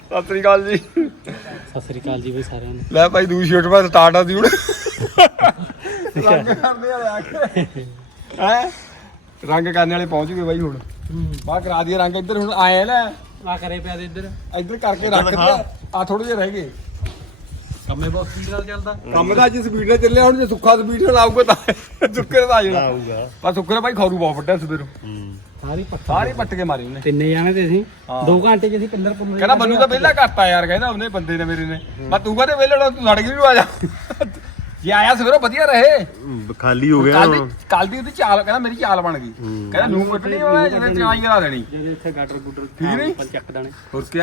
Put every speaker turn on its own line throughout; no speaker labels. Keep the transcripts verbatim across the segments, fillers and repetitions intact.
ਸਤਿ ਸ੍ਰੀ ਅਕਾਲ ਜੀ।
ਸਤਿ ਸ੍ਰੀ ਅਕਾਲ ਜੀ ਬਈ ਸਾਰਿਆਂ ਨੂੰ।
ਲੈ ਭਾਈ ਦੂਜੀ ਸ਼ਿਫਟ ਮੈਂ ਸਟਾਰਟ ਆ ਦੀ ਹੁਣ ਰੰਗ ਕਰਨੇ ਵਾਲੇ ਆ ਕੇ ਹੈ ਰੰਗ ਕਰਨ ਵਾਲੇ ਪਹੁੰਚ ਗਏ ਬਾਈ ਹੁਣ ਬਾਹਰ ਕਰਾ ਦਈਏ ਰੰਗ। ਇੱਧਰ ਹੁਣ ਆਏ ਨਾ
ਆ ਕਰੇ ਪਿਆ ਦੇ ਇੱਧਰ
ਇੱਧਰ ਕਰਕੇ ਰੱਖ ਦਿਆ ਆ ਥੋੜੇ ਜਿਹੇ ਰਹਿ ਗਏ।
ਕੰਮੇ ਬਹੁਤ ਸਪੀਡ ਨਾਲ ਚੱਲਦਾ
ਕੰਮ ਦਾ ਅੱਜ ਸਪੀਡ ਨਾਲ ਚੱਲਿਆ। ਹੁਣ ਜੇ ਸੁੱਖਾ ਸਪੀਡ ਨਾਲ ਆਊਗਾ ਤਾਂ ਸੁੱਕੇ ਨਾਲ ਆ ਜਾਣਾ ਆਊਗਾ। ਪਰ ਸੁੱਕੇ ਨਾਲ ਭਾਈ ਖੌਰੂ ਬਹੁਤ ਵੱਡਾ ਸਵੇਰੋਂ
ਸਾਰੀ ਪੱਟ
ਸਾਰੀ ਪੱਟ ਕੇ ਮਾਰੀ ਉਹਨੇ।
ਤਿੰਨੇ ਜਾਣੇ ਤੇ ਅਸੀਂ ਦੋ ਘੰਟੇ ਚ ਅਸੀਂ ਪਿੱਲਰ ਪੁੱਲਰ
ਕਹਿੰਦਾ ਮੈਨੂੰ ਤਾਂ ਵਿਹਲਾ ਕਰਤਾ ਯਾਰ ਕਹਿੰਦਾ ਉਹਨੇ ਬੰਦੇ ਨੇ ਮੇਰੇ ਨੇ। ਮੈਂ ਤੂੰ ਕਹਿੰਦੇ ਵਿਹਲਾ ਤੂੰ ਲੜ ਗਈ ਨੂੰ ਆ ਜਾ ਜੇ ਆਇਆ ਸਵੇਰੋਂ ਵਧੀਆ ਰਹੇ
ਖਾਲੀ ਹੋ ਗਿਆ।
ਕੱਲ ਦੀ ਕੱਲ ਦੀ ਉਹਦੀ ਚਾਲ ਕਹਿੰਦਾ ਮੇਰੀ ਚਾਲ ਬਣ ਗਈ। ਕਹਿੰਦਾ ਨੂੰ ਕੱਟਣੀ ਹੋਇਆ ਜਿਵੇਂ ਚਾਈ ਕਰਾ ਦੇਣੀ।
ਜਿਹੜੇ ਇੱਥੇ ਗਾਟਰ ਗੁੱਟਰ
ਠੀਕ ਨੀ?
ਚੱਕ ਦਾਣੇ
ਹੋਰ ਕੀ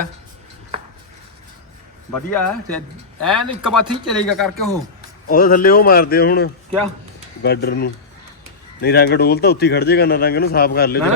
ਵਧੀਆ ਤੇ ਐਨ ਇੱਕ ਪਾਸੇ ਚਲੇਗਾ ਕਰਕੇ ਉਹ
ਉਹਦੇ ਥੱਲੇ ਉਹ ਮਾਰਦੇ ਆ ਹੁਣ
ਕਿਆ
ਗਾਡਰ ਨੂੰ। ਨਹੀਂ ਰੰਗ ਡੋਲ ਤਾਂ ਉੱਥੇ ਖੜ ਜਾਏਗਾ ਨਾ ਰੰਗ ਨੂੰ ਸਾਫ਼ ਕਰ ਲੈ।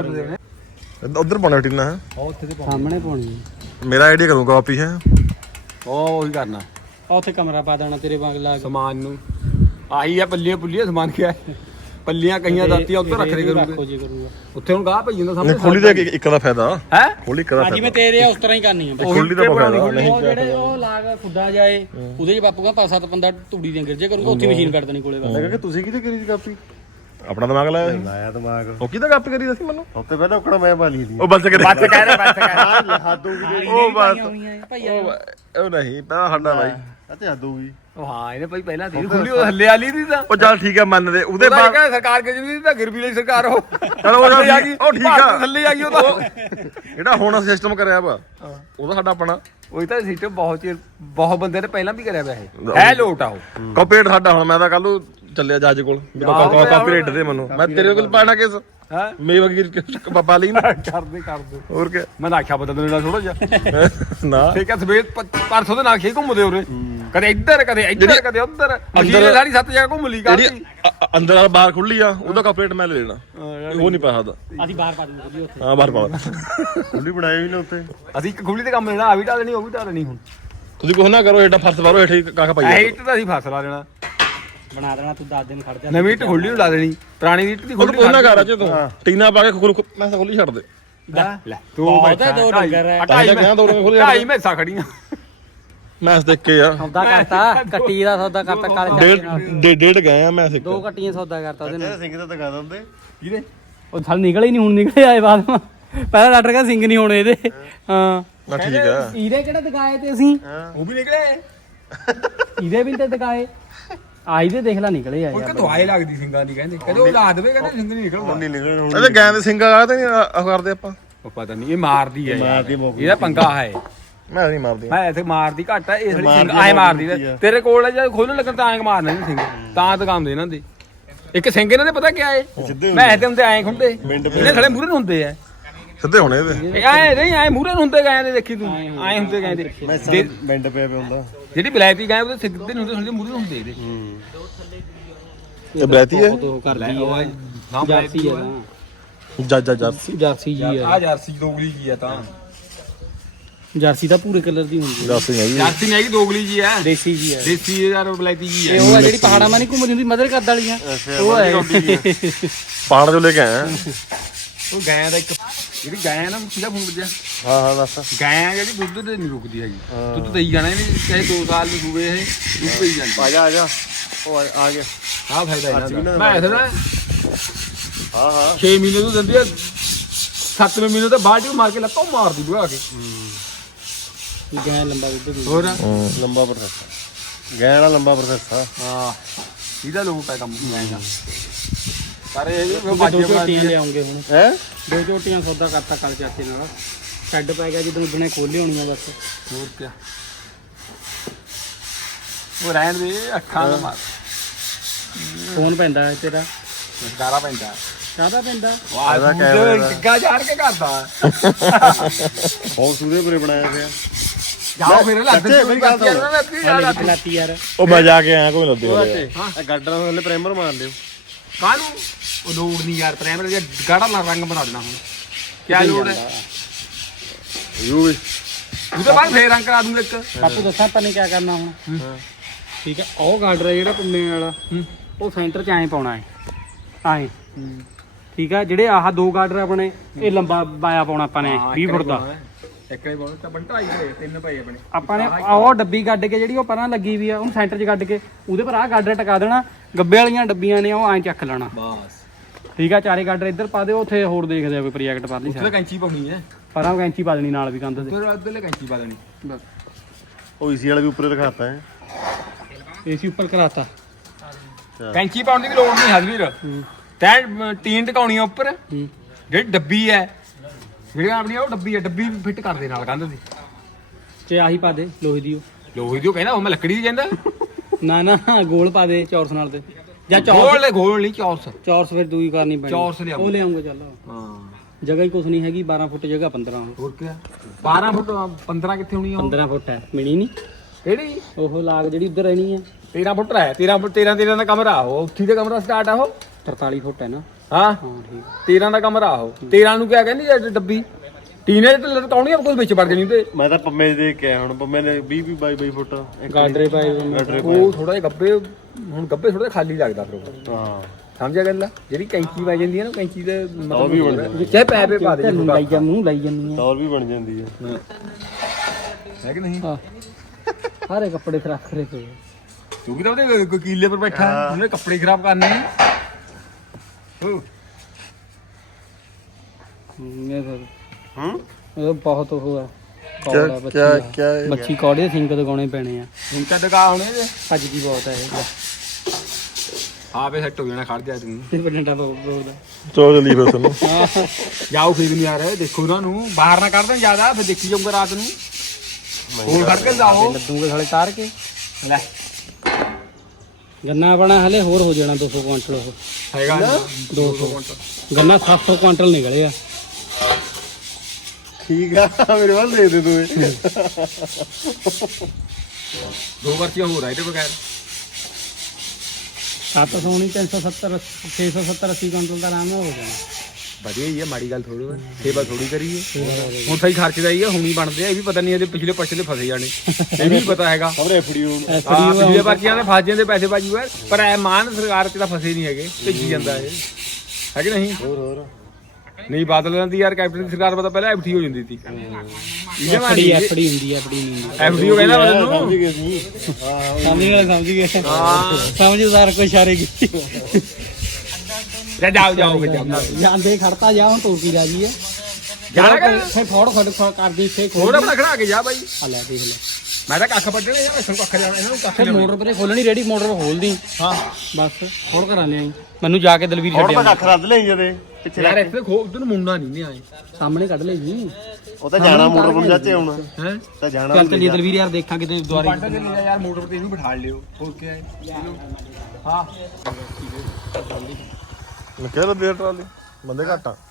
ਉਧਰ ਪਾਉਣਾ ਟੀਨਾ ਹੈ
ਉਹ ਉੱਥੇ ਤੇ
ਸਾਹਮਣੇ ਪਾਉਣੀ
ਮੇਰਾ ਆਈਡੀਆ ਕਰੂੰ ਕਾਪੀ ਹੈ
ਉਹ ਉਹੀ ਕਰਨਾ
ਆ ਉੱਥੇ ਕਮਰਾ ਪਾ ਦੇਣਾ ਤੇਰੇ ਵਾਂਗ ਲਾ ਕੇ।
ਸਮਾਨ ਨੂੰ ਆਹੀ ਆ ਪੱਲੀਆਂ ਪੁੱਲੀਆਂ ਸਮਾਨ ਕਿਆ ਪੱਲੀਆਂ ਕਈਆਂ ਦਾਤੀਆਂ ਉੱਤੇ ਰੱਖ ਦੇ
ਰੱਖੋ
ਕਰੂਗੇ
ਜੀ ਕਰੂਗਾ
ਉੱਥੇ ਹੁਣ ਗਾਹ ਪਈ ਜਾਂਦਾ
ਨਹੀਂ
ਸਾਹਮਣੇ
ਖੋਲੀ ਦਾ ਇੱਕ- ਇੱਕ ਦਾ ਫਾਇਦਾ
ਹੈ
ਖੋਲੀ ਇੱਕ ਦਾ
ਅੱਜ
ਫਾਇਦਾ
ਮੈਂ ਤੇਰੇ ਆ ਉਸ ਤਰ੍ਹਾਂ ਹੀ ਕਰਨੀ ਆ ਬਸ।
ਖੋਲੀ ਦਾ ਫਾਇਦਾ ਨਹੀਂ
ਉਹ ਜਿਹੜੇ ਉਹ ਲਾਗ ਖੁੱਡਾ ਜਾਏ ਉਹਦੇ ਚ ਬਾਪੂਗਾ ਪੰਜ ਸੱਤ ਬੰਦਾ ਤੂੜੀ ਦੀਆਂ ਗਿਰਜੇ ਕਰੂਗਾ ਉੱਥੇ ਮਸ਼ੀਨ ਕੱਢ ਦੇਣੀ ਕੋਲੇ ਬਸ।
ਕਿ ਤੁਸੀਂ ਕਿਹਦੇ ਕਰੀ ਸੀ ਕਾਪੀ?
ਆਪਣਾ ਦਿਮਾਗ ਲਾਇਆ ਸੀ।
ਲਾਇਆ ਦਿਮਾਗ।
ਉਹ ਕਿਹਦਾ ਕਾਪੀ ਕਰੀ ਦੱਸੀ ਮੈਨੂੰ
ਉੱਤੇ ਪਹਿਲਾਂ ਉਕੜਾ ਮੈਂ ਪਾ ਲਈ ਸੀ।
ਉਹ ਬੱਸ ਕਰੇ
ਬੱਚ ਕਹਿ ਰਿਹਾ ਬੱਚ ਕਹਿ ਰਿਹਾ
ਹੱਦ ਹੋ ਗਈ।
ਉਹ ਬਸ
ਭਾਈ
ਉਹ ਉਹ ਨਹੀਂ ਪਹਿਲਾਂ ਸਾਡਾ ਬਾਈ
ਅਤੇ ਹੱਦ ਹੋ ਗਈ।
ਉਹ ਹਾਂ ਇਹਨੇ ਭਾਈ ਪਹਿਲਾਂ ਦੀ ਖੁੱਲੀ ਉਹ ਹੱਲੇ ਵਾਲੀ ਦੀ ਤਾਂ
ਉਹ ਚੱਲ ਠੀਕ ਹੈ ਮੰਨਦੇ ਉਹਦੇ
ਉਹਦਾ
ਬਾਅਦ
ਕਹਿੰਦਾ ਸਰਕਾਰ ਕੇ ਜਿਹੜੀ ਤਾਂ ਗਿਰਵੀ ਲਈ ਸਰਕਾਰ ਉਹ
ਚਲੋ ਉਹ
ਥੱਲੇ ਆ ਗਈ
ਉਹ ਠੀਕ ਆ।
ਭਾਰਤ ਥੱਲੇ ਆ ਗਈ ਉਹ ਤਾਂ
ਜਿਹੜਾ ਹੁਣ ਸਿਸਟਮ ਕਰਿਆ ਵਾ ਉਹਦਾ ਸਾਡਾ ਆਪਣਾ
ਉਹੀ ਤਾਂ ਸਿਸਟਮ ਬਹੁਤ ਚਿਰ ਬਹੁਤ ਬੰਦੇ ਨੇ ਪਹਿਲਾਂ ਵੀ ਕਰਿਆ ਪਿਆ ਇਹ ਹੈ ਲੋਟ ਆ ਉਹ
ਕਾਪੀਰਾਈਟ ਸਾਡਾ ਹੁਣ ਮੈਂ ਤਾਂ ਕੱਲ ਨੂੰ ਚੱਲਿਆ ਜੱਜ ਕੋਲ ਵੀ ਕਾਪੀਰਾਈਟ ਦੇ ਮੈਨੂੰ ਮੈਂ ਤੇਰੇ ਕੋਲ ਪਾਣਾ ਕੇਸ
ਹੈ
ਮੇਰੀ ਵਗੀ ਬਾਬਾ ਲਈ ਨਾ
ਕਰਦੇ ਕਰਦੇ
ਹੋਰ ਕੀ
ਮੈਂ ਨਾਖਿਆ ਬਦਲ ਦੇਣਾ ਥੋੜਾ ਜਿਹਾ
ਨਾ
ਠੀਕ ਹੈ ਸਵੇਰ ਪ- ਪਰਸੋਂ ਦੇ ਨਾਖੇ ਘੁੰਮਦੇ ਉਰੇ ਕਦੇ ਇੱਧਰ ਕਦੇ ਇੱਧਰ
ਜਿਹੜੀ
ਕਦੇ ਉੱਧਰ
ਅੰਦਰ-
ਅੰਦਰ ਸਾਰੀ ਸੱਤ ਜਗ੍ਹਾ ਘੁੰਮ ਲਈ
ਜਿਹੜੀ
ਕਾਹਦੀ
ਅ- ਅ- ਅੰਦਰ ਵਾਲਾ ਬਾਹਰ ਖੁੱਲੀ ਆ ਉਹਦਾ ਕਾਪੀਰਾਈਟ ਮੈਂ ਲੈ ਲੈਣਾ ਉਹ ਨਹੀਂ ਪਾ ਸਕਦਾ
ਅਸੀਂ ਬਾਹਰ ਪਾ ਦਿੰਦੇ ਜੀ ਉੱਥੇ
ਹਾਂ ਬਾਹਰ ਪਾ
ਖੁੱਲੀ ਬਣਾਈ ਵੀ ਨਾ ਉੱਤੇ।
ਅਸੀਂ ਇੱਕ ਖੁੱਲੀ ਤੇ ਕੰਮ ਲੈਣਾ ਆ ਵੀ ਢਾਲਣੀ ਉਹ ਵੀ ਢਾਲਣੀ ਹੁਣ
ਤੁਸੀਂ ਕੁਛ ਨਾ ਕਰੋ ਏਡਾ ਫਰਸ ਬਾਹਰੋਂ ਹੇਠੇ ਕਾਕਾ ਪਾਈ
ਐ ਇੱਟ ਤਾਂ ਅਸੀਂ ਫਸਲਾ ਦੇਣਾ
ਬਣਾ ਦੇਣਾ ਤੂੰ ਦਸ ਦਿਨ ਖੜ ਜਾ।
ਨਵੀਂ ਇੱਟ ਖੁੱਲੀ ਨੂੰ ਲਾ ਦੇਣੀ ਪੁਰਾਣੀ ਇੱਟ ਦੀ
ਉਹ
ਖੁੱਲੀ
ਕੁਛ ਨਾ ਕਰ ਅਜੇ ਤੂੰ ਟੀਨਾ ਪਾ ਕੇ ਖੁੱਲ ਮੈਂ ਤਾਂ ਖੁੱਲੀ ਛੱਡ ਦੇ
ਲੈ ਤੂੰ
ਬਹੁਤ ਹੈ, ਦੋ ਡੰਗਰ ਹੈ।
ਢਾਈ
ਤਾਂ ਕਿਹਾ ਦੋ ਡੰਗਰ ਖੁੱਲੇ
ਢਾਈ ਮੈਸਾਂ ਖੜੀਆਂ
ਮੈਂ ਦੇਖ ਕੇ ਆ
ਸੌਦਾ ਕਰਤਾ ਕੱਟੀ ਦਾ ਸੌਦਾ ਕਰਤਾ ਕਾਲੇ
ਡੇਢ
ਚਾਚੇ ਨਾਲ
ਡੇਢ ਡੇਢ ਗਏ ਆ ਮੈਂ ਸਿੱਕ
ਦੋ ਕੱਟੀਆਂ ਸੌਦਾ ਕਰਤਾ ਉਹਦੇ ਨਾਲ।
ਇਹ ਸਿੰਘ ਤਾਂ ਦਿਖਾ ਦਿੰਦੇ।
ਕਿਹਦੇ
ਉਹ ਥਲ ਨਿਕਲੇ ਹੀ ਨਹੀਂ ਹੁਣ ਨਿਕਲੇ ਆਏ ਬਾਅਦ ਵਿੱਚ। ਪਹਿਲਾਂ ਡਾਕਟਰ ਕਹਿੰਦਾ ਸਿੰਘ ਨਹੀਂ ਹੋਣੇ ਇਹਦੇ ਹਾਂ
ਨਾ ਠੀਕ ਆ
ਇਹਦੇ ਕਿਹੜੇ ਦਿਖਾਏ ਤੇ ਅਸੀਂ
ਉਹ ਵੀ ਨਿਕਲੇ
ਇਹਦੇ ਵੀ ਤੇ ਦਿਖਾਏ ਆਈ ਦੇ ਦੇਖ ਲੈ ਨਿਕਲੇ ਆਏ
ਉਹ ਕਿ ਦਵਾਈ ਲੱਗਦੀ ਸਿੰਘਾਂ ਦੀ ਕਹਿੰਦੇ ਕਹਿੰਦੇ ਉਹ ਲਾ ਦੇਵੇ ਕਹਿੰਦੇ ਸਿੰਘ ਨਹੀਂ ਨਿਕਲਦਾ
ਨਹੀਂ ਨਿਕਲਣ ਹੁਣ।
ਇਹਦੇ ਗਾਂ ਦੇ ਸਿੰਘਾ ਆ ਤਾਂ ਨਹੀਂ ਆਹ ਕਰਦੇ ਆਪਾਂ
ਉਹ ਪਤਾ ਨਹੀਂ ਇਹ ਮਾਰਦੀ ਹੈ
ਮਾਰਦੀ ਮੌਕੇ
ਇਹਦਾ ਪੰਗਾ ਹੈ
ਮੈਂ ਨਹੀਂ ਮਾਰਦੀ
ਮੈਂ ਇੱਥੇ ਮਾਰਦੀ ਘੱਟ ਹੈ ਇਸ ਲਈ ਸਿੰਘ
ਮਾਰਦੀ
ਆਏ
ਬਹੁਤ
ਮਾਰਦੀ
ਕੀਤੀ
ਹੈ
ਆ।
ਤੇਰੇ ਕੋਲ ਜਦ ਖੋਲਣ ਲੱਗਣ ਤਾਂ ਐਂ ਮਾਰਨਾ ਨਹੀਂ ਸਿੰਘ ਤਾਂ ਦਿਖਾਉਂਦੇ ਇਹਨਾਂ ਦੇ ਇੱਕ ਸਿੰਘ ਇਹਨਾਂ ਦੇ ਪਤਾ ਕੀ ਆਏ
ਸਿੱਧੇ
ਮੈਂ ਇਹਦੇ ਹੁੰਦੇ ਐਂ ਖੁੰਦੇ ਇਹਨੇ ਖੜੇ ਮੂਰੇ ਨੂੰ ਹੁੰਦੇ ਆ
ਸਿੱਧੇ ਹੋਣੇ ਇਹਦੇ
ਇਹ ਐ ਨਹੀਂ ਐ ਮੂਰੇ ਨੂੰ ਹੁੰਦੇ ਗਏ ਦੇ ਦੇਖੀ ਤੂੰ ਐ ਹੁੰਦੇ ਗਏ ਦੇ
ਮੈਂ
ਜੇ-
ਬੈਂਡ ਪਿਆ ਪਿਆ ਹੁੰਦਾ।
ਜਿਹੜੀ ਬਲੈਤੀ ਗਏ ਉਹਦੇ ਸਿੱਧੇ ਨਹੀਂ ਹੁੰਦੇ ਹੁੰਦੇ ਮੂਰੇ ਨੂੰ ਹੁੰਦੇ ਇਹਦੇ
ਹੂੰ।
ਇਹ ਬਲੈਤੀ ਹੈ
ਉਹ ਕਰਦੀ
ਉਹ
ਆ
ਨਾ
ਜਰਸੀ ਆ ਨਾ
ਜੱਜ ਜੱਜ ਜਰਸੀ
ਜਰਸੀ ਜੀ ਆ
ਆ ਜਰਸੀ ਦੋਗਲੀ ਜੀ ਆ ਤਾਂ
ਜਰਸੀ ਤਾਂ ਪੂਰੇ ਕਲਰ ਦੀ ਹੁੰਦੀ ਆ
ਜਰਸੀ ਹੈਗੀ
ਜਰਸੀ ਨਹੀਂ ਹੈਗੀ ਦੋਗਲੀ ਜੀ ਆ
ਦੇਸੀ ਜੀ ਆ
ਦੇਸੀ ਯਾਰ ਬਲੈਤੀ ਜੀ
ਇਹ
ਆ
ਉਹ ਆ ਜਿਹੜੀ ਪਹਾੜਾਂ ਮਾ ਨਹੀਂ ਘੁੰਮਦੀ ਹੁੰਦੀ ਮਦਰ ਕਰਦ ਵਾਲੀਆਂ ਉਹ ਹੈ
ਪਹਾੜ ਜੋ ਲੈ ਕੇ ਆਇਆ
ਉਹ ਗਾਂ ਦਾ ਇੱਕ ਜਿਹੜੀ ਗਾਂ ਨਾ ਕਿਹਦਾ ਫੋਨ ਵੱਜਿਆ
ਹਾਂ ਹਾਂ ਦੱਸ।
ਗਾਂ ਜਿਹੜੀ ਦੁੱਧ ਤੇ ਨਹੀਂ ਰੁਕਦੀ ਹੈਗੀ ਦੁੱਧ ਦੇਈ ਜਾਣਾ ਇਹਨੇ ਚਾਹੇ ਦੋ ਸਾਲ ਨੂੰ ਸੂਵੇ ਇਹ ਦੁੱਧ ਦੇਈ ਜਾਂਦੀ
ਆ ਜਾ ਆ ਜਾ ਉਹ ਆ- ਆ ਗਿਆ।
ਆਹ ਫਾਇਦਾ ਇਹਨਾਂ
ਅੱਜ ਵੀ
ਦਾ
ਨਾ
ਮੈਂ ਇਹਦਾ
ਹਾਂ ਹਾਂ
ਛੇ ਮਹੀਨੇ ਤੋਂ ਦਿੰਦੀ ਆ ਸੱਤਵੇਂ ਮਹੀਨੇ ਤੋਂ ਬਾਅਦ ਹੀ ਮਾਰ ਕੇ ਲੱਤਾਂ ਮਾਰਦੀ ਬੁਆ ਕੇ
ਗਾਂ ਲੰਬਾ ਦੁੱਧ ਦਿੰਦੀ
ਹੋਰ
ਲੰਬਾ ਪ੍ਰੋਸੈਸ ਗੈਰ ਵਾਲਾ ਲੰਬਾ ਪ੍ਰੋਸੈਸ ਆ।
ਹਾਂ ਇਹਦਾ ਲੋਟ ਹੈ ਕੰਮ ਗਾਂ ਦਾ ਪਰ ਇਹ ਵੀ
ਦੋ
ਬਾਜੇ
ਝੋਟੀਆਂ ਲਿਆਉਂਗੇ ਹੁਣ
ਹੈ
ਦੋ ਝੋਟੀਆਂ ਸੌਦਾ ਕਰਤਾ ਕਾਲੇ ਚਾਚੇ ਨਾਲ ਛੱਡ ਪੈ ਗਿਆ ਜਦੋਂ ਬਣੇ ਖੋਲੇ ਹੋਣੀਆਂ ਬਸ
ਹੋਰ ਕੀ ਉਹ ਰਹਿਣ ਦੇ ਅੱਖਾਂ ਦਾ ਮਾਰ
ਫੋਨ ਪੈਂਦਾ ਹੈ ਤੇਰਾ
ਗਾਰਾ ਪੈਂਦਾ
ਕਾਹਦਾ ਪੈਂਦਾ
ਵਾਹ
ਇਹਦਾ
ਤੂੰ
ਕੈਮਰਾ ਦਾ।
ਟਿੱਕਾ ਝਾੜ ਕੇ ਕਰਦਾ
ਬਹੁਤ ਸੂਰੇ ਪਰੇ ਬਣਾਇਆ ਪਿਆ।
ਜਾਓ ਫਿਰ ਲੱਗ
ਸੱਚੇ ਮੇਰੀ ਗੱਲ ਸੁਣ।
ਹਾਲੇ ਕਿੱਥੇ ਲਾਤੀ ਯਾਰ
ਉਹ ਮੈਂ ਜਾ ਕੇ ਆਇਆ ਕੋਈ ਲੱਭੇ
ਉਹ ਅੱਛੇ ਇਹ ਗਾਡਰ ਥੱਲੇ ਪ੍ਰਾਈਮਰ ਮਾਰ ਲਿਓ।
ਕਾਹਨੂੰ ਉਹ ਲੋੜ ਨਹੀਂ ਯਾਰ ਪ੍ਰਾਇਮਰੀ ਦਾ ਗਾੜਾ ਲਾ ਰੰਗ ਬਣਾ ਦੇਣਾ ਹੁਣ ਕੀ ਲੋੜ ਹੈ
ਯੂ ਵੀ
ਉਹਦੇ ਬਾਅਦ ਫੇਰ ਰੰਗ ਕਰਾ ਦੂੰਗਾ ਇੱਕ
ਬਾਪੂ ਦੱਸਾਂ ਆਪਾਂ ਨੇ ਕੀ ਕਰਨਾ ਹੁਣ ਠੀਕ ਹੈ ਉਹ ਗਾਡਰ ਜਿਹੜਾ ਪੁੰਨੇ ਵਾਲਾ ਉਹ ਸੈਂਟਰ ਚ ਐਂ ਪਾਉਣਾ ਹੈ ਐਂ ਠੀਕ ਹੈ ਜਿਹੜੇ ਆਹ ਦੋ ਗਾਡਰ ਆਪਣੇ ਇਹ ਲੰਬਾ ਬਾਇਆ ਪਾਉਣਾ ਆਪਾਂ ਨੇ ਵੀਹ ਫੁੱਟ ਦਾ
ਚੱਕਰੇ ਬਹੁਤ ਤਾਂ ਬੰਟਾ ਹੀ ਪਏ ਤਿੰਨ ਪਏ ਆਪਣੇ
ਆਪਾਂ ਨੇ ਉਹ ਡੱਬੀ ਕੱਢ ਕੇ ਜਿਹੜੀ ਉਹ ਪਰਾਂ ਲੱਗੀ ਵੀ ਆ ਉਹਨੂੰ ਸੈਂਟਰ 'ਚ ਕੱਢ ਕੇ ਉਹਦੇ ਪਰ ਆਹ ਗਾਡਰ ਟਕਾ ਦੇਣਾ, ਗੱਬੇ ਵਾਲੀਆਂ ਡੱਬੀਆਂ ਨੇ ਉਹ ਐਂ ਚੱਕ ਲੈਣਾ
ਬਸ।
ਠੀਕ ਆ, ਚਾਰੇ ਗਾਡਰ ਇੱਧਰ ਪਾ ਦਿਓ, ਉੱਥੇ ਹੋਰ ਦੇਖਦੇ ਆ ਕੋਈ ਪ੍ਰੋਜੈਕਟ ਪਾ ਲਈ
ਉੱਥੇ ਕੈਂਚੀ ਪਾਉਣੀ ਹੈ,
ਪਰਾਂ ਕੈਂਚੀ ਪਾ ਦੇਣੀ ਨਾਲ ਵੀ ਕੰਧ ਤੇ
ਫਿਰ ਅੱਧੇ ਕੈਂਚੀ ਪਾ ਦੇਣੀ
ਬਸ।
ਉਹ ਈਸੀ ਵਾਲਾ ਵੀ ਉੱਪਰ ਦਿਖਾਤਾ ਹੈ।
ਏਸੀ ਉੱਪਰ ਕਰਾਤਾ।
ਕੈਂਚੀ ਪਾਉਣ ਦੀ ਵੀ ਲੋੜ ਨਹੀਂ ਹਜ਼ਵੀਰ, ਤੈਂ ਟੀਨ ਟਿਕਾਉਣੀ ਆ ਉੱਪਰ,
ਹੂੰ
ਜਿਹੜੀ ਡੱਬੀ ਹੈ ਜਿਹੜੀ ਆਪਣੀ ਉਹ ਡੱਬੀ ਹੈ, ਡੱਬੀ ਫਿੱਟ ਕਰ ਦੇ ਨਾਲ ਕੰਧ ਦੀ,
ਤੇ ਆਹੀ ਪਾ ਦੇ ਲੋਹੇ ਦੀ ਉਹ
ਲੋਹੇ ਦੀ ਉਹ ਕਹਿੰਦਾ ਉਹ ਮੈਂ ਲੱਕੜੀ ਦੀ ਕਹਿੰਦਾ
ਨਾ ਨਾ ਗੋਲ ਪਾ ਦੇ ਚੌਰਸ ਨਾਲ ਤੇ ਜਾਂ
ਗੋਲ
ਚੌਰਸ
ਲੈ ਗੋਲ ਨਹੀਂ ਚੌਰਸ
ਚੌਰਸ ਫਿਰ ਦੂਈ ਕਰਨੀ ਪੈਣੀ
ਚੌਰਸ ਲਿਆਊਂ।
ਉਹ ਲਿਆਉਂਗਾ ਚੱਲ
ਹਾਂ
ਜਗ੍ਹਾ ਹੀ ਕੁਛ ਨਹੀਂ ਹੈਗੀ, ਬਾਰਾਂ ਫੁੱਟ ਜਗ੍ਹਾ ਪੰਦਰਾਂ
ਹੋਰ ਕੀ ਬਾਰਾਂ ਫੁੱਟ ਪੰਦਰਾਂ ਕਿੱਥੇ ਹੋਣੀ ਆ ਉਹ?
ਪੰਦਰਾਂ ਫੁੱਟ ਹੈ ਮਿਣੀ ਨਹੀਂ
ਕਿਹੜੀ
ਉਹ ਲਾਗ ਜਿਹੜੀ ਉੱਧਰ ਰਹਿਣੀ ਹੈ
ਤੇਰਾਂ ਫੁੱਟ ਹੈ, ਤੇਰਾਂ ਫੁੱਟ ਤੇਰਾਂ ਤੇਰਾਂ ਦਾ ਕਮਰਾ ਉਹ ਉੱਥੀ ਦਾ ਕਮਰਾ ਸਟਾਰਟ ਆ ਉਹ
ਤਰਤਾਲੀ ਫੁੱਟ ਹੈ ਨਾ।
ਹਾਂ
ਹਾਂ ਠੀਕ
ਤੇਰਾਂ ਦਾ ਕਮਰਾ ਉਹ ਤੇਰਾਂ ਨੂੰ ਕਿਆ ਕਹਿੰਦੀ ਇਹ ਡੱਬੀ ਟੀਨੇ ਤੇ ਲਟਕਾਉਣੀ ਆ ਕੋਈ ਵਿੱਚ ਵੜ ਜਣੀ ਤੇ
ਮੈਂ ਤਾਂ ਪੰਮੇ ਦੇ ਕੇ ਆਇਆ, ਹੁਣ ਪੰਮੇ ਨੇ ਵੀਹ ਵੀਹ ਬਾਈ ਬਾਈ ਫੁੱਟ ਇੱਕ
ਗਾਡਰੇ ਪਾਏ ਹੋਏ ਨੇ।
ਗਾਡਰੇ
ਉਹ ਥੋੜਾ ਜਿਹਾ ਗੱਬੇ ਹੁਣ ਗੱਬੇ ਥੋੜਾ ਖਾਲੀ ਲੱਗਦਾ ਫਿਰ ਉਹ।
ਹਾਂ
ਸਮਝਿਆ ਗੱਲ ਜਿਹੜੀ ਕੈਂਚੀ ਵੱਜ ਜਾਂਦੀ ਹੈ ਨਾ ਕੈਂਚੀ ਦੇ
ਉਹ ਵੀ ਬਣ ਜਾਂਦੀ
ਚਾਹੇ ਪੈ ਪੇ ਪਾ ਦੇ
ਤੈਨੂੰ ਲਾਈ ਜਾ ਮੂੰਹ ਲਾਈ ਜਾਂਦੀ ਹੈ
ਤੌਰ ਵੀ ਬਣ ਜਾਂਦੀ ਹੈ।
ਹੈ ਕਿ ਨਹੀਂ
ਹਾਂ ਸਾਰੇ ਕੱਪੜੇ ਫਿਰ ਰੱਖ ਰਹੇ ਪਏ
ਤੂੰ ਵੀ ਤਾਂ ਉਹਦੇ ਕੋਈ ਕੀਲੇ ਪਰ ਬੈਠਾ ਉਹਨੇ ਕੱਪੜੇ ਖਰਾਬ ਕਰਨੇ ਹੋ
ਇਹ ਫਿਰ
ਹੂੰ
ਇਹ ਬਹੁਤ ਉਹ ਹੈ ਕੌੜਾ ਬੱਚੀ ਆ।
ਕਿਆ
ਮੱਛੀ ਕੌੜੇ ਦੇ ਸਿੰਗ ਦਗਾਉਣੇ ਪੈਣੇ ਆ,
ਹੁਣ ਤਾਂ ਦਗਾ ਹੋਣੇ ਜੇ
ਭੱਜਦੀ ਬਹੁਤ ਹੈ ਇਹ
ਆਪੇ ਸੈੱਟ ਹੋ ਜਾਣਾ ਖੜ ਜਾ ਤੂੰ
ਤੇ ਡੰਡਾ ਬੋਲਦਾ
ਚੋ ਜਲੀ ਫਿਰ ਤੁਹਾਨੂੰ
ਜਾਓ ਫਿਰ ਨਹੀਂ ਆ ਰਹੇ ਦੇਖੋ ਉਹਨਾਂ ਨੂੰ ਬਾਹਰ ਨਾ ਕੱਢ ਦੇਣ ਜ਼ਿਆਦਾ ਫਿਰ ਦੇਖੀ ਜਾਊਗਾ ਰਾਤ ਨੂੰ ਹੋਰ ਕੱਢ ਕੇ ਜਾਓ
ਲੱਡੂਗੇ ਸਾਲੇ ਤਾਰ ਕੇ
ਲੈ
ਗੰਨਾ ਆਪਣਾ ਹਲੇ ਹੋਰ ਹੋ ਜਾਣਾ ਦੋ ਸੌ ਕੁਆਂਟਲ ਉਹ
ਹੈਗਾ
ਦੋ ਸੌ ਗੰਨਾ ਸੱਤ ਸੌ ਕੁਆਂਟਲ ਨਿਕਲੇ ਆ।
ਠੀਕ ਆ ਮੇਰੇ ਵੱਲ ਦੇ ਦੇ ਤੂੰ ਇਹ।
ਦੋ ਵਰਤੀਆਂ ਹੋਰ ਆ ਇਹਦੇ ਬਗੈਰ
ਸੱਤ ਸੌ ਨਹੀਂ ਤਿੰਨ ਸੌ ਸੱਤਰ ਛੇ ਸੌ ਸੱਤਰ ਅੱਸੀ ਕੁਆਂਟਲ ਦਾ ਆਰਾਮ ਨਾਲ ਹੋ ਜਾਣਾ।
ਵਧੀਆ ਹੀ ਹੈ ਮਾੜੀ ਗੱਲ ਥੋੜੀ ਹੈ ਸੇਵਾ ਥੋੜੀ ਕਰੀਏ ਹੁਣ ਸਹੀ ਖਰਚਦਾ ਹੀ ਹੈ ਹੁਣੀ ਬਣਦੇ ਆ ਇਹ ਵੀ ਪਤਾ ਨਹੀਂ ਇਹਦੇ ਪਿਛਲੇ ਪਰਚੇ ਤੇ ਫਸੇ ਜਾਣੇ ਇਹ ਵੀ ਪਤਾ ਹੈਗਾ
ਖਬਰੇ ਫੜੀ ਹੁਣ
ਹਾਂ ਪਿਛਲੇ ਪਰਚੀਆਂ ਦੇ ਫਸ ਜਾਂਦੇ ਪੈਸੇ ਬਾਜੂ ਹੈ ਪਰ ਐ ਮਾਨ ਸਰਕਾਰ ਚ ਤਾਂ ਫਸੇ ਨਹੀਂ ਹੈਗੇ ਭੇਜੀ ਜਾਂਦਾ ਇਹ ਹੈ ਕਿ ਨਹੀਂ
ਹੋਰ ਹੋਰ
ਨਹੀਂ ਬਾਦਲ ਜਾਂਦੀ ਯਾਰ ਕੈਪਟਨ ਦੀ ਸਰਕਾਰ ਪਤਾ ਪਹਿਲਾਂ ਐਫਡੀ ਹੋ ਜਾਂਦੀ ਸੀ ਇਹਦੇ ਮਾਰ
ਐਫੜੀ ਐਫੜੀ ਹੁੰਦੀ ਆ ਐਫੜੀ ਨਹੀਂ ਹੁੰਦੀ
ਐਫਡੀ ਉਹ ਕਹਿੰਦਾ ਬਦਲ
ਸਮਝ
ਨੂੰ
ਗਏ ਸੀ ਹਾਂ
ਸਮਝ ਗਏ ਸਮਝ ਗਏ
ਹਾਂ
ਸਮਝਦਾਰ ਕੋਈ ਇਸ਼ਾਰੇ ਕੀਤੀ
ਲੈ ਜਾਓ ਜਾਓ ਫਿਰ ਜਾਓ
ਜਾਂਦੇ ਖੜਤਾ ਜਾ ਹੁਣ ਤੋਕੀ ਰਾਜੀ ਹੈ
ਜਾਣਾ ਕਿ
ਫੇ ਫੋੜ ਫੜ ਕਰਦੀ ਫੇ
ਥੋੜਾ ਬੜਾ ਖੜਾ ਕੇ ਜਾ ਬਾਈ
ਆ ਲੈ ਦੇਖ ਲੈ
ਮੈਂ ਤਾਂ ਕੱਖ ਵੱਢਣੇ ਯਾਰ ਅਸਲ ਕੱਖ ਜਾਣਾ ਇਹਨਾਂ ਨੂੰ ਕੱਖ
ਫਿਰ ਮੋਟਰ ਪਰੇ ਖੋਲਣੀ ਰੈਡੀ ਮੋਟਰ ਖੋਲਦੀ
ਹਾਂ
ਬਸ ਫੋੜ ਕਰਾਂ ਲਿਆਈ ਮੈਨੂੰ ਜਾ ਕੇ ਦਲਵੀਰ
ਹੁਣ
ਛੱਡਿਆ
ਤਾਂ ਕੱਖ ਰੱਦ ਲਈ ਜਦੇ ਪਿੱਛੇ
ਯਾਰ ਇੱਥੇ ਖੋ ਉਧਰ ਨੂੰ ਮੁੰਡਾ ਨਹੀਂ ਨੇ ਆਏ
ਸਾਹਮਣੇ ਕੱਢ ਲਈ ਜੀ
ਉਹ ਤਾਂ ਜਾਣਾ ਮੋਟਰ ਕੋਲ ਜਾਤੇ ਹੁਣ
ਹੈ
ਤਾਂ ਜਾਣਾ
ਚੱਲ ਚੱਲੀ ਦਲਵੀਰ ਯਾਰ ਦੇਖਾਂ ਕਿਤੇ ਦੁਆਰੇ
ਪਾਟਾ ਤੇ ਲੈ ਯਾਰ ਮੋਟਰ ਤੇ ਇਹਨੂੰ ਬਿਠਾ ਲਿਓ ਹੋਰ ਕੀ ਹੈ ਹਾਂ
ਮੈਂ ਕਹਿ ਰਿਹਾ ਦੇਰ ਟਰਾਲੀ ਬੰਦੇ ਘੱਟ ਆ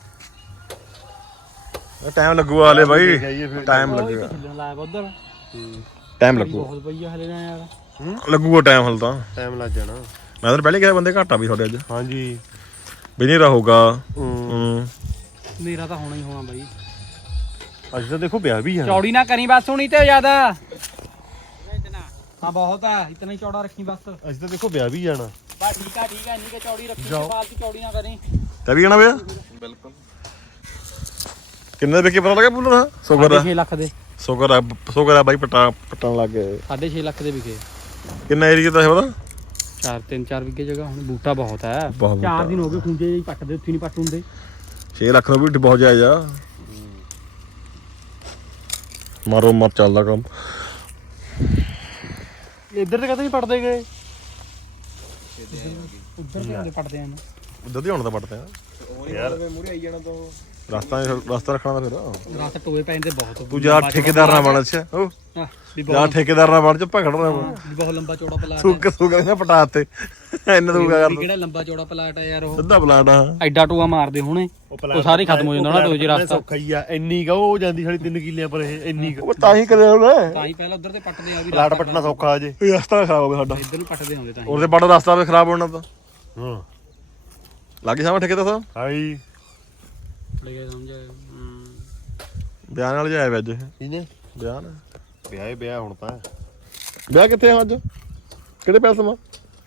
ਟਾਈਮ ਲੱਗੂਗਾ ਹਲੇ ਬਾਈ ਟਾਈਮ ਲੱਗੂਗਾ
ਚੱਲਣ ਲਾਇਆ ਉਧਰ
ਟਾਈਮ ਲੱਗੂਗਾ
ਬਹੁਤ ਪਈਆ ਹਲੇ ਨਾ ਯਾਰ
ਲੱਗੂਗਾ ਟਾਈਮ ਹਲ ਤਾਂ
ਟਾਈਮ ਲੱਗ ਜਾਣਾ
ਮੈਂ ਤਾਂ ਪਹਿਲੇ ਕਿਹਾ ਬੰਦੇ ਘੱਟ ਆ ਵੀ ਤੁਹਾਡੇ ਅੱਜ
ਹਾਂਜੀ
ਵੀ ਨਹੀਂ ਰਹੂਗਾ
ਹੂੰ
ਹੂੰ
ਮੇਰਾ ਤਾਂ ਹੋਣਾ ਹੀ ਹੋਣਾ ਬਾਈ
ਅੱਜ ਤਾਂ ਦੇਖੋ ਵਿਆਹ ਵੀ ਆ
ਚੌੜੀ ਨਾ ਕਰੀ ਬਸ ਹੁਣੀ ਤੇ ਜ਼ਿਆਦਾ ਹਾਂ ਬਹੁਤ ਹੈ ਇਤਨਾ ਹੀ ਚੌੜਾ ਰੱਖੀ ਬਸ
ਅੱਜ ਤਾਂ ਦੇਖੋ ਵਿਆਹ ਵੀ ਜਾਣਾ
ਬਸ ਠੀਕ ਆ ਠੀਕ ਆ ਇੰਨੀ ਕੇ ਚੌੜੀ ਰੱਖੀ ਫਾਲਤੂ ਚੌੜੀ ਨਾ ਕਰੀ
ਤੇ ਵੀ ਜਾਣਾ ਪਿਆ ਬਿਲਕੁਲ ਕਿੰਨੇ ਦੇ ਵਿਕੇ ਪਤਾ ਲੱਗਾ ਪੂਰਾ ਸ਼ੁਕਰ ਆ
ਛੇ ਲੱਖ ਦੇ
ਸ਼ੁਕਰ ਆ ਸ਼ੁਕਰ ਆ ਬਾਈ ਪਟਾ ਪਟਣ ਲੱਗ ਗਏ
ਸਾਢੇ ਛੇ ਲੱਖ ਦੇ ਵਿਕੇ
ਕਿੰਨਾ ਏਰੀਆ ਦਾ ਹੈ ਪਤਾ
ਚਾਰ ਤਿੰਨ ਚਾਰ ਵਿਗੇ ਜਗ੍ਹਾ ਹੁਣ ਬੂਟਾ ਬਹੁਤ ਹੈ
ਬਹੁਤ
ਚਾਰ ਦਿਨ ਹੋ ਗਏ ਖੁੰਝੇ ਜਿਹੀ ਪੱਟਦੇ ਉੱਥੇ ਨਹੀਂ ਪੱਟ ਹੁੰਦੇ
ਛੇ ਲੱਖ ਦਾ ਵੀ ਬਹੁਤ ਜਾਇਜ਼ ਆ ਮਾਰੋ ਮਰ ਚੱਲਦਾ ਕੰਮ
ਇੱਧਰ ਤੇ ਕਦੇ ਨਹੀਂ ਪੱਟਦੇ ਗਏ ਉੱਧਰ ਤੇ ਹੁੰਦੇ ਪੱਟਦੇ ਆ
ਉਧਰ ਦੀ ਹੁਣ ਤਾਂ ਪੜਦੇ ਆ
ਯਾਰ
ਮੂਰੇ ਆਈ ਜਾਣਾ ਤਾਂ
ਰਸਤਾ ਰਸਤਾ ਰੱਖਣਾ ਤਾਂ ਫਿਰ
ਰਾਤ ਟੋਏ ਪੈਂਦੇ ਬਹੁਤ
ਤੂੰ ਜਾ ਠੇਕੇਦਾਰ ਨਾ ਬਣ ਅੱਛਾ ਉਹ
ਹਾਂ ਵੀ
ਜਾ
ਬਹੁਤ
ਠੇਕੇਦਾਰ ਨਾ ਬਣ ਚ ਭਗੜ ਰਿਹਾ
ਵੀ ਬਹੁਤ ਲੰਬਾ ਚੌੜਾ ਪਲਾਟ
ਤੂੰ ਕਿਸੂ ਕਹਿੰਦਾ ਪਟਾ ਤੇ ਇਹਨਾਂ ਤੂੰ ਕਰ
ਕਿਹੜਾ ਲੰਬਾ ਚੌੜਾ ਪਲਾਟ ਆ ਯਾਰ ਉਹ
ਸਿੱਧਾ ਪਲਾਟ ਆ
ਐਡਾ ਟੋਆ ਮਾਰਦੇ ਹੋਣੇ ਉਹ ਸਾਰੇ ਖਤਮ ਹੋ ਜਾਂਦਾ ਨਾ ਟੋਏ ਚ ਰਸਤਾ
ਸੌਖਾ ਹੀ ਆ ਇੰਨੀ ਕਾ ਉਹ ਜਾਂਦੀ ਸਾਡੀ ਤਿੰਨ ਕਿੱਲਿਆਂ ਪਰ ਇਹ ਇੰਨੀ ਕੁ।
ਉਹ ਤਾਂ ਹੀ ਕਰਿਆ ਉਹਨੇ
ਤਾਂ ਹੀ ਪਹਿਲਾਂ ਉੱਧਰ ਤੇ ਪੱਟਦੇ ਆ ਵੀ
ਪਲਾਟ ਪੱਟਣਾ ਸੌਖਾ ਅਜੇ
ਇਹ ਰਸਤਾ ਖਰਾਬ ਹੋ ਗਿਆ ਸਾਡਾ
ਇੱਧਰ ਨੂੰ ਪੱਟਦੇ ਹੁੰਦੇ ਤਾਂ ਹੀ
ਉਹਦੇ ਬੜਾ ਰਸਤਾ ਵੀ ਖਰਾਬ ਹੋਣਾ ਤਾਂ
ਹਾਂ
ਲੱਗੇ ਸਾਹਮਣੇ ਠੇਕੇਦਾਰ ਸਾਹਿਬ
ਹਾਈ
ਲੈ ਕੇ ਸਮਝ ਆਇਆ
ਬਿਆਨ ਨਾਲ ਜਾਇਆ ਅੱਜ
ਇਹਨੇ
ਬਿਆਨ
ਵਿਆਹ ਹੀ ਵਿਆਹ ਹੁਣ ਤਾਂ
ਵਿਆਹ ਕਿੱਥੇ ਆ ਅੱਜ ਕਿਹੜੇ ਪੈਸੇ ਮਾ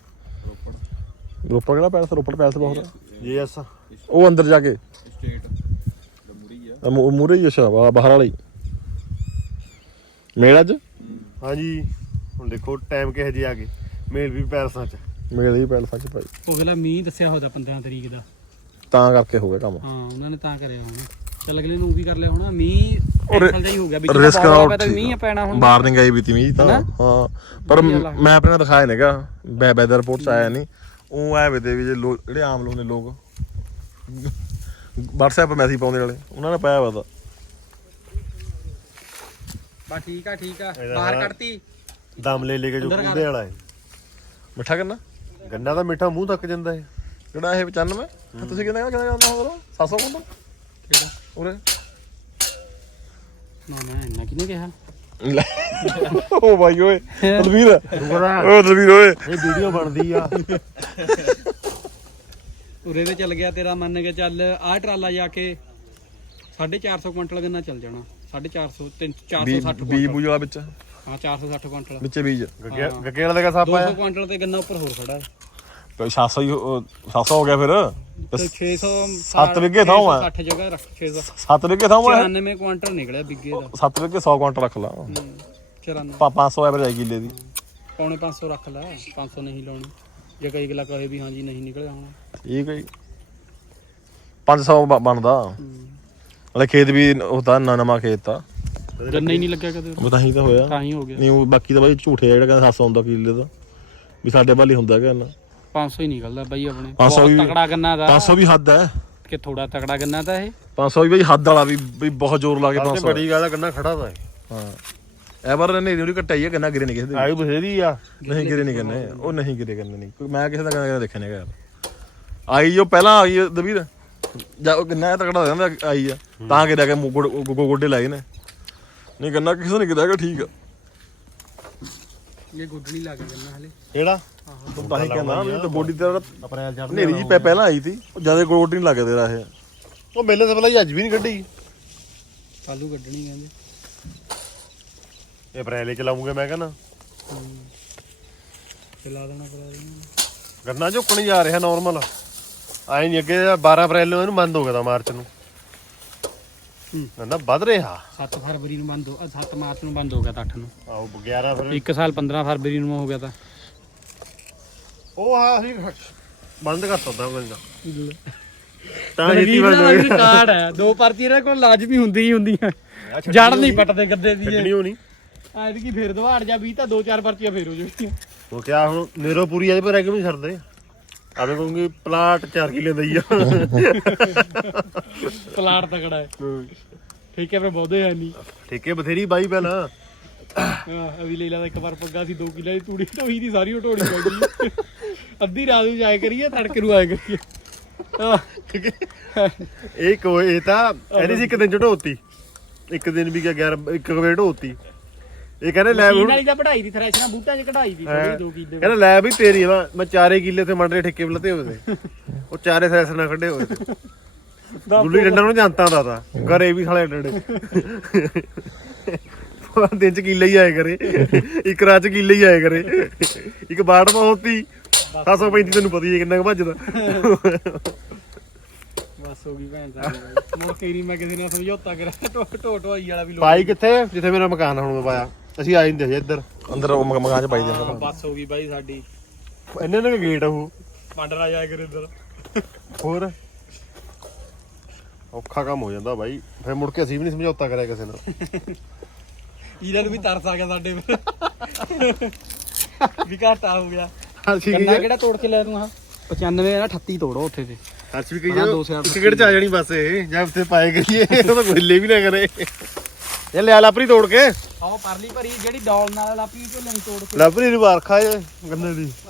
ਰੋਪੜ ਕਿਹੜਾ ਪੈਸਾ ਰੋਪੜ ਪੈਸੇ ਬਹੁਤ ਆ।
ਜੀ ਐਸ
ਉਹ ਅੰਦਰ ਜਾ ਕੇ
ਸਟੇਟ ਮੁਰੀ ਆ
ਮੂਰੇ ਹੀ ਅੱਛਾ ਬਾਹਰ ਵਾਲੀ ਮੇਲ ਅੱਜ
ਹਾਂਜੀ ਹੁਣ ਦੇਖੋ ਟਾਈਮ ਕਿਹੋ ਜਿਹੇ ਆ ਗਏ ਮੇਲ ਵੀ ਪੈਲਸਾਂ ਚ
ਮੇਲ ਹੀ ਪੈਲ ਸੱਚ ਭਾਈ
ਉਹ ਅਗਲਾ ਮੀਂਹ ਦੱਸਿਆ ਹੋਦਾ ਪੰਦਰਾਂ ਤਰੀਕ ਦਾ
ਤਾਂ ਕਰਕੇ ਹੋ ਗਿਆ ਕੰਮ
ਹਾਂ ਉਹਨਾਂ ਨੇ ਤਾਂ ਕਰਿਆ ਹੋਣਾ ਚੱਲ ਅਗਲੇ ਨੂੰ ਵੀ ਕਰ ਲਿਆ ਹੋਣਾ ਮੀਂਹ
ਉਹ
ਕੈਂਸਲ ਜਿਹਾ ਹੀ ਹੋ ਗਿਆ ਵਿੱਚ
ਰਿਸਕ
ਤਾਂ
ਆਊਟ
ਪਤਾ ਮੀਂਹ ਪੈਣਾ ਹੁਣ
ਵਾਰਨਿੰਗ ਆਈ ਵੀ ਤੀ ਮੀਂਹ ਤਾਂ
ਹਨਾ?
ਹਾਂ ਪਰ
ਵਧੀਆ ਲੱਗਦਾ।
ਮੈਂ ਆਪਣੇ ਨਾਲ ਦਿਖਾਇਆ ਨਹੀਂਗਾ ਵੈਦਰ ਰਿਪੋਰਟ ਚ ਆਇਆ ਨਹੀਂ ਉਹ ਐ ਵੇ ਤੇ ਵੀ ਜੇ ਲੋ- ਜਿਹੜੇ ਆਮ ਲੋਕ ਨੇ ਲੋਕ WhatsApp ਮੈਸੇਜ ਪਾਉਂਦੇ ਵਾਲੇ ਉਹਨਾਂ ਨੇ ਪਾਇਆ ਵਾ ਤਾਂ
ਬਾ ਠੀਕ ਆ ਠੀਕ ਆ
ਇਹਦਾ
ਬਾਹਰ
ਨਾ-
ਕੱਢਤੀ
ਦਮ ਲੈ ਲੈ ਕੇ ਜੋ
ਅੰਦਰ ਕਰ।
ਉਹਦੇ ਵਾਲਾ ਹੈ
ਮਿੱਠਾ ਕਰਨਾ
ਗੰਨਾ ਦਾ ਮਿੱਠਾ ਮੂੰਹ ਤੱਕ ਜਾਂਦਾ ਹੈ
ਕਿਹੜਾ ਇਹ ਪਚਾਨਵੇਂ ਤੁਸੀਂ ਕਿੰਨਾ ਕਿੰਨਾ ਜਾਂਦਾ ਹੋਰ ਸੱਤ ਸੌ ਕੁੰਟਲ
ਕਿਹੜਾ
ਉਰੇ
ਨਾ ਨਾ ਇੰਨਾ ਕਿਹਨੇ ਕਿਹਾ
ਲੈ ਉਹ ਬਾਈ ਓਏ ਦਲਵੀਰ ਓ ਦਲਵੀਰ ਓਏ
ਇਹ ਵੀਡੀਓ ਬਣਦੀ ਆ
ਉਰੇ ਤੇ ਚੱਲ ਗਿਆ ਤੇਰਾ ਮੰਨ ਕੇ ਚੱਲ ਆਹ ਟਰਾਲਾ ਜਾ ਕੇ ਸਾਢੇ ਚਾਰ ਸੌ ਕੁਇੰਟਲ ਗੰਨਾ ਚੱਲ ਜਾਣਾ ਸਾਢੇ ਚਾਰ ਸੌ ਤਿੰਨ ਚਾਰ ਸੌ ਸੱਠ
ਬੀਜ
ਕੁਇੰਟਲ
ਬੂਜ ਵਾਲਾ ਵਿੱਚ
ਹਾਂ ਚਾਰ ਸੌ ਸੱਠ ਕੁਇੰਟਲ
ਵਿੱਚੇ ਬੀਜ
ਗੱਗੇ ਗੱਗੇ ਵਾਲੇ ਦਾ ਸਾਪ
ਦੋ ਸੌ
ਆਇਆ
ਕੁਇੰਟਲ ਤੇ ਗੰਨਾ ਉੱਪਰ ਹੋਰ ਖੜਾ
ਸੱਤ ਸੌ ਹੀ ਉਹ ਸੱਤ ਸੌ ਹੋ ਗਿਆ ਫਿਰ
ਤੇ ਛੇ ਸੌ
ਸੱਤ ਵਿੱਘੇ ਥਾਂ ਆ।
ਸੱਠ ਜਗ੍ਹਾ ਰੱਖ ਛੇ ਸੌ
ਸੱਤ ਵਿਗੇ ਥਾਂ ਮੈਂ
ਚੁਰਾਨਵੇਂ ਕੁਇੰਟਲ ਨਿਕਲਿਆ ਬਿੱਗੇ ਦਾ
ਸੱਤ ਵਿਗੇ ਸੌ ਕੁਇੰਟਲ ਰੱਖ ਲਾ
ਚੁਰਾਨਵੇਂ
ਪੰਜ ਸੌ ਐਵਰੇਜ ਆਈ ਕਿੱਲੇ ਦੀ
ਪੌਣੇ ਪੰਜ ਸੌ ਰੱਖ ਲੈ ਪੰਜ ਸੌ ਨਹੀਂ ਲਾਉਣੀ ਜੇ ਕਈ ਗਲਾ ਕਹੇ ਵੀ ਹਾਂਜੀ ਨਹੀਂ ਨਿਕਲਿਆ ਹੁਣ
ਠੀਕ ਹੈ ਜੀ ਪੰਜ ਸੌ ਬ- ਬਣਦਾ ਹਲੇ ਖੇਤ ਵੀ ਉਹਦਾ ਨਾ ਨਵਾਂ ਖੇਤ ਤਾਂ
ਗੰਨਾ ਹੀ ਨਹੀਂ ਲੱਗਿਆ ਕਦੇ
ਉਹ ਤਾਂ ਹੀ ਤਾਂ ਹੋਇਆ
ਤਾਂ ਹੀ ਹੋ ਗਿਆ
ਨਹੀਂ ਉਹ ਬਾਕੀ ਤਾਂ ਬਾਈ ਝੂਠੇ ਆ ਜਿਹੜਾ ਕਹਿੰਦਾ ਸੱਤ ਸੌ ਹੁੰਦਾ ਕਿੱਲੇ ਦਾ ਵੀ ਸਾਡੇ ਭਾਲੀ ਹੁੰਦਾ ਕਿ ਨਾ
ਪੰਜ ਸੌ ਹੀ ਨਿਕਲਦਾ ਬਾਈ ਆਪਣੇ
ਪੰਜ ਸੌ
ਬਹੁਤ
ਵੀ-
ਤਕੜਾ ਗੰਨਾ ਦਾ
ਪੰਜ ਸੌ ਵੀ ਹੱਦ ਹੈ
ਕਿ ਥੋੜਾ ਤਕੜਾ ਗੰਨਾ ਤਾਂ ਇਹ
ਪੰਜ ਸੌ ਵੀ ਬਾਈ ਹੱਦ ਵਾਲਾ ਵੀ ਵੀ ਬਹੁਤ ਜ਼ੋਰ ਲਾ ਕੇ
ਸਭ
ਪੰਜ
ਤੋਂ
ਸੌ
ਬੜੀ ਗੱਲ ਆ ਗੰਨਾ ਖੜਾ ਦਾ ਹੈ
ਹਾਂ ਐਵਰ ਨੇ ਜਿਹੜੀ ਘਟਾਈ ਹੈ ਕਿੰਨਾ ਗਿਰੇ ਨਹੀਂ ਕਿਸੇ ਦੇ
ਆਈ ਬਥੇਰੀ ਆ
ਨਹੀਂ ਗਿਰੇ ਨਹੀਂ ਕਰਨੇ ਉਹ ਨਹੀਂ ਗਿਰੇ ਕਰਨੇ ਨਹੀਂ ਕੋਈ ਮੈਂ ਕਿਸੇ ਦਾ ਕਹਿੰਦਾ ਦੇਖਿਆ ਨਹੀਂ ਯਾਰ ਆਈ ਜੋ ਪਹਿਲਾਂ ਆਈ ਦਵੀਰ ਜਾਂ ਉਹ ਕਿੰਨਾ ਤਕੜਾ ਹੋ ਜਾਂਦਾ ਆਈ ਆ ਤਾਂ ਗਿਰਿਆ ਕੇ ਮੂੰਹ ਗੋਡੇ- ਗੋ- ਗੋ- ਗੋਡੇ ਲਾਏ ਨੇ ਨਹੀਂ ਕਰਨਾ ਕਿਸੇ ਨੇ ਗਿਰਿਆ ਠੀਕ ਆ
ਇਹ ਗੁੱਡ ਨਹੀਂ ਲੱਗ ਗੰਨਾ ਹਲੇ
ਕਿਹੜਾ
ਤੂੰ ਤਾਂ ਹੀ ਕਹਿੰਦਾ ਵੀ ਬੋਡੀ ਤੇ
ਅਪ੍ਰੈਲ ਚੜ੍ਹ
ਹਨੇਰੀ ਜੀ ਪੈ ਪਹਿਲਾਂ ਆਈ ਸੀ ਉਹ ਜਿਆਦਾ ਗੋਡ ਨਹੀਂ ਲੱਗਦੇ ਰਿਹਾ ਇਹ
ਉਹ ਮੇਲੇ ਤੋਂ ਪਹਿਲਾਂ ਅੱਜ ਵੀ ਨਹੀਂ ਕੱਢੀ
ਕੱਲੂ ਕੱਢਣੀ ਕਹਿੰਦੇ
ਇਹ ਅਪ੍ਰੈਲ ਚ ਲਾਉਂਗੇ ਮੈਂ ਕਹਿੰਦਾ
ਚਲਾ ਦੇਣਾ ਪਰ
ਗੰਨਾ ਝੁੱਕਣ ਜਾ ਰਿਹਾ ਨਾਰਮਲ ਆਏ ਨਹੀਂ ਅੱਗੇ ਬਾਰਾਂ ਅਪ੍ਰੈਲ ਨੂੰ ਇਹਨੂੰ ਬੰਦ ਹੋ ਗਿਆ ਤਾਂ ਮਾਰਚ ਨੂੰ ਗੰਨਾ ਵੱਧ ਰਿਹਾ
ਸੱਤ ਫਰਵਰੀ ਨੂੰ ਬੰਦ ਹੋ ਅ ਸੱਤ ਮਾਰਚ ਨੂੰ ਬੰਦ ਹੋ ਗਿਆ ਤਾਂ ਅੱਠ ਨੂੰ
ਆਹੋ ਗਿਆਰਾਂ ਫਿਰ
ਇੱਕ ਸਾਲ ਪੰਦਰਾਂ ਫਰਵਰੀ ਨੂੰ ਹੋ ਗਿਆ ਤਾਂ
ਉਹ ਹਾਂ ਅਸੀਂ ਬੰਦ ਕਰਤਾ ਤਾਂ ਗੰਨਾ ਤਾਂ ਜੀਤੀ ਬੰਦ ਹੋ ਗਈ
ਕਾਰਡ ਹੈ ਦੋ ਪਰਚੀ ਇਹਨਾਂ ਕੋਲ ਲਾਜ਼ਮੀ ਹੁੰਦੀ ਹੀ ਹੁੰਦੀਆਂ ਜੜ ਨਹੀਂ ਪੱਟਦੇ ਗੱਦੇ ਦੀ
ਛੱਡਣੀ ਹੋਣੀ
ਐਦ ਕੀ ਫੇਰ ਦਵਾੜ ਜਾ ਵੀ ਤਾਂ ਦੋ ਚਾਰ ਪਰਚੀਆਂ ਫੇਰ ਹੋ ਜਾਣਗੀਆਂ
ਉਹ ਕਿਆ ਹੁਣ ਨੇਰੋ ਪੂਰੀ ਆ ਪਰ ਰਹਿ ਕੇ ਵੀ ਛੱਡਦੇ ਆਵੇ ਕਹੂੰਗੀ ਪਲਾਟ ਚਾਰ ਕਿੱਲੇ ਦਈ ਆ
ਪਲਾਟ ਤਕੜਾ ਹੈ ਠੀਕ ਹੈ ਫੇ ਬਹੁਤੇ ਹੈ ਨਹੀਂ
ਠੇਕੇ ਬਥੇਰੀ ਬਾਈ ਪਹਿਲਾਂ
ਹਾਂ ਅਵੀ ਲੀਲਾ ਦਾ ਇੱਕ ਵਾਰ ਪੱਗਾ ਸੀ ਦੋ ਕਿੱਲੇ ਦੀ ਤੂੜੀ ਢੋਈ ਦੀ ਸਾਰੀ ਉਹ ਢੋੜੀ ਪੈ ਗਈ ਅੱਧੀ ਰਾਤ ਨੂੰ ਜਾਇਆ ਕਰੀਏ ਤੜਕੇ ਨੂੰ ਆਇਆ ਕਰੀਏ ਆਹ,
ਇਹ ਕੋ ਇਹ ਤਾਂ ਇਹਦੀ ਸੀ ਇੱਕ ਦਿਨ ਚ ਢੋਤੀ ਇੱਕ ਦਿਨ ਵੀ ਕਿਆ ਗਿਆਰਾਂ ਇੱਕ ਵਜੇ ਢੋਤੀ ਇਹ ਕਹਿੰਦੇ ਲੈ
ਮਸ਼ੀਨ
ਹੁਣ
ਵਾਲੀ ਤਾਂ ਵਢਾਈ ਦੀ ਥ੍ਰੈਸ਼ਰਾਂ ਬੂਟਾਂ 'ਚ ਕਢਾਈ ਦੀ ਥੋੜੀ ਦੋ ਕਿੱਲੇ
ਕਹਿੰਦਾ ਲੈ ਵੀ ਤੇਰੀ ਵਾ ਮੈਂ ਚਾਰੇ ਕਿੱਲੇ ਤੇ ਮੰਡਰੇ ਠੇਕੇ ਬਲਤੇ ਹੋਏ ਤੇ ਉਹ ਚਾਰੇ ਸੈਸ ਨਾਲ ਕੱਢੇ ਹੋਏ ਤੇ ਗੁੱਲੀ ਡੰਡਾ ਨੂੰ ਜਾਂਤਾ ਦਾ ਤਾਂ ਘਰੇ ਵੀ ਸਾਲੇ ਡੰਡੇ ਦਿਨ ਚ ਕਿੱਲੇ ਹੀ ਆਏ ਕਰੇ ਇੱਕ ਰਾਤ ਚ ਕਿੱਲੇ ਹੀ ਆਏ ਕਰੇ ਇੱਕ ਬਾੜ ਬਹੁਤੀ ਸੱਤ ਸੌ ਪੈਂਤੀ ਤੈਨੂੰ ਪਤਾ ਹੀ ਹੈ ਕਿੰਨਾ ਕੁ ਭੱਜਦਾ
ਬਸ ਹੋ ਗਈ ਭੈਣ ਦਾ ਮੋਰ ਕੇਰੀ ਮੈਂ ਕਿਸੇ ਨਾਲ ਸਮਝੌਤਾ ਕਰਿਆ ਢੋ ਢੋ ਢੋਈ ਵਾਲਾ ਵੀ ਲੋਕ
ਪਾਈ ਕਿੱਥੇ ਜਿੱਥੇ ਮੇਰਾ ਮਕਾਨ ਹੁਣ ਮੈਂ ਪਾਇਆ ਅਸੀਂ ਆਏ ਹੁੰਦੇ ਸੀ ਇੱਧਰ
ਅੰਦਰ ਉਹ ਮ- ਮਕਾਨ ਚ ਪਾਈ ਦਿੰਦਾ
ਬਸ ਹੋ ਗਈ ਬਾਈ ਸਾਡੀ
ਇੰਨੇ ਨੇ ਗੇਟ ਉਹ
ਪਾਂਡਰਾ ਜਾਇਆ ਕਰ ਇੱਧਰ
ਹੋਰ ਔਖਾ ਕੰਮ ਹੋ ਜਾਂਦਾ ਬਾਈ ਫਿਰ ਮੁੜ ਕੇ ਅਸੀਂ ਵੀ ਨਹੀਂ ਸਮਝੌਤਾ ਕਰਿਆ ਕਿਸੇ ਨਾਲ
ਇਹਨਾਂ ਨੂੰ ਵੀ ਤਰਸ ਆ ਗਿਆ ਸਾਡੇ ਫਿਰ ਵੀ ਘਾਟਾ ਹੋ ਗਿਆ
ਅਸੀਂ
ਗੰਨਾ ਕਿਹੜਾ ਤੋੜ ਕੇ ਲੈ ਤੂੰ ਆ ਪਚਾਨਵੇਂ ਨਾ ਅਠੱਤੀ ਤੋੜੋ ਉੱਥੇ ਤੇ
ਹਰਸ਼ ਵੀ ਕਹੀ
ਹਾਂ,
ਜਾ
ਦੋ ਹਜ਼ਾਰ
ਇੱਕ ਗੇੜ ਚ ਆ ਜਾਣੀ ਬਸ ਇਹ ਜਾਂ ਉੱਥੇ ਪਾਏ ਗਈਏ ਉਹ ਤਾਂ ਗੁੱਲੇ ਵੀ ਨਾ ਕਰੇ ਇਹ ਲਿਆ ਲਾਪਰੀ ਤੋੜ ਕੇ
ਆਹ ਪਰਲੀ ਭਰੀ ਜਿਹੜੀ ਡੌਲ ਨਾਲ ਲਾਪੀ ਚੋਂ ਲੈਂ ਤੋੜ ਕੇ
ਲਾਪਰੀ ਨੂੰ ਵਾਰਖਾ ਏ ਗੰਨੇ ਦੀ